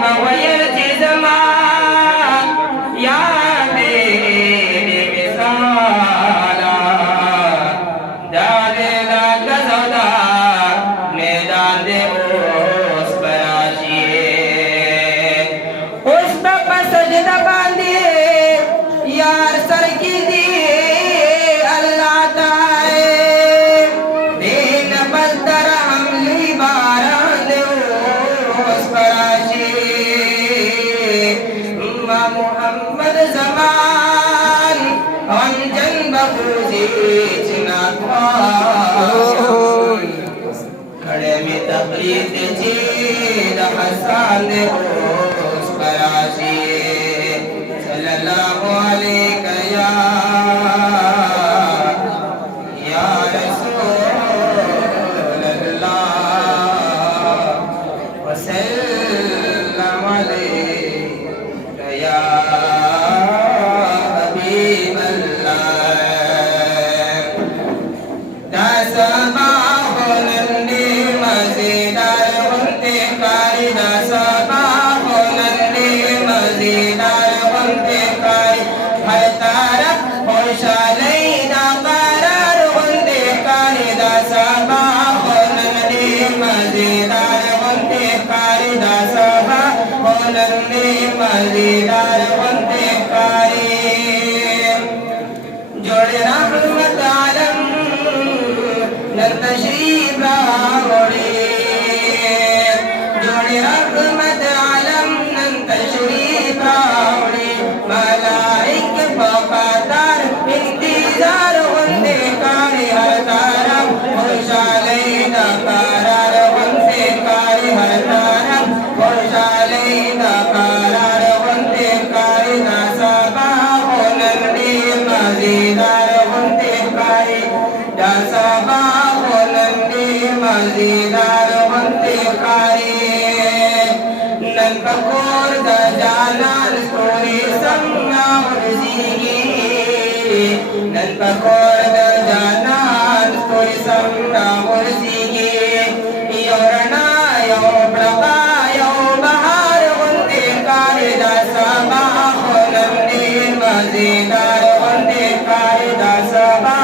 bawayarci zama ya bebe misala dade da gazauda मैदान दे उस पराशिए उस बाबा सजदा बांधे यार सर की दी अल्लाह ताए दिन बदर हमली बारान दे उस पराशिए मोहम्मद जमान हम जन बबूजी चिनाखा खड़े में तकरीर चीद हसन उस पराशी सल्लल्लाहु अलैहि या रसूल अल्लाह वसल्लम अलैहि या हबीब अल्लाह दसमा मज़ेदार बनते कारीम जोड़े रहमत आलम नंद तशरीफ रावड़े जोड़े रहमत आलम नंद तशरीफ रावड़े मलाइक वफादार इंतजार बनते कारी हर तारम खुशाले दा करार बनते कारी हर तारम खुशाले दा मज़ेदार बनते कारी नन पकोर द जानान तोरे संगा मुर्जीगी नन पकोर द जानान तोरे संगा मुर्जीगी योरना यो प्रभा यो बहार बनते कारी दा सबा होलंदे मज़ेदार बनते कारी दा सबा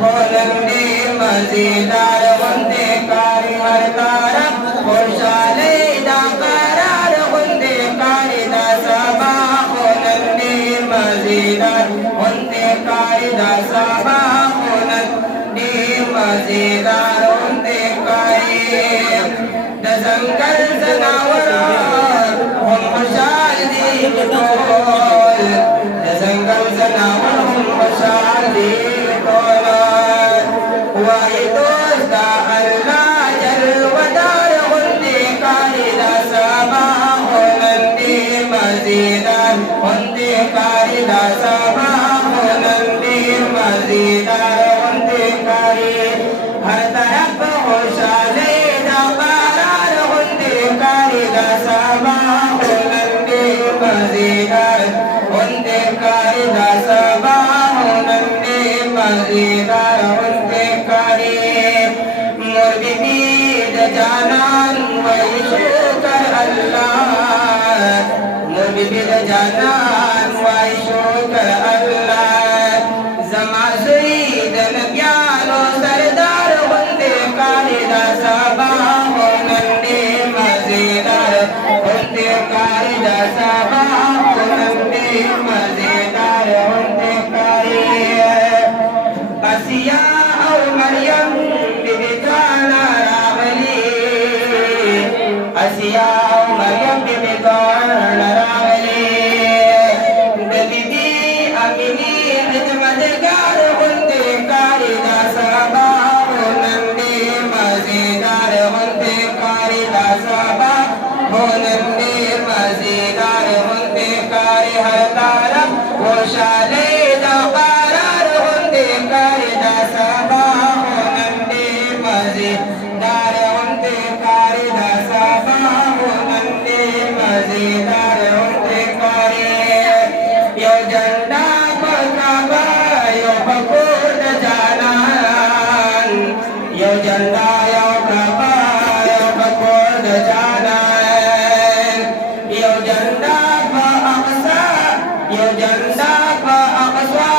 होलंदे मज़ेदार बनते कारी हर तारफ खुशाले दा करार बनते कारी दा सबा होलंदे मज़ेदार बनते कारी दा सबा होलंदे मज़ेदार बनते कारी दजंगल जनावरा हम खुशाल दी टोल दजंगल जनावर हम खुशाल दी टोल वाही दोस्त अल्लाह जलवदार बनते कारी दा सबा होलंदे मज़ेदार बनते कारी दा सबा होलंदे मज़ेदार बनते कारी हर तरफ खुशाले दा करार बनते कारी दा सबा होलंदे मज़ेदार बनते कारी दा सबा होलंदे मज़ेदार बनते कारी मोर बीबी जानान वही शुक्र अल्लाह मोर बीबी जानान वही शुक्र अल्लाह जमा सईद नबियानो सरदार बनते कारी दा सबा होलंदे मज़ेदार बनते कारी दा सबा होलंदे मज़ेदार बनते कारी असिया और मरियम बीबी गाना रावली असिया और मरियम बीबी गाना रावली बीबी अमीनी खिदमतगार बनते कारी दा सबा होलंदे मज़ेदार बनते कारी दा सबा होलंदे मज़ेदार बनते कारी हर तारफ खुशाले दा करार बनते कारी दा सबा होलंदे मज़ेदार बनते कारी दा सबा होलंदे मज़ेदार बनते कारी यो झंडा पकाबा यो बकोर जानान यो झंडा यो कबा यो बकोर जानान झंडा का अक्सा, ये झंडा का अक्सा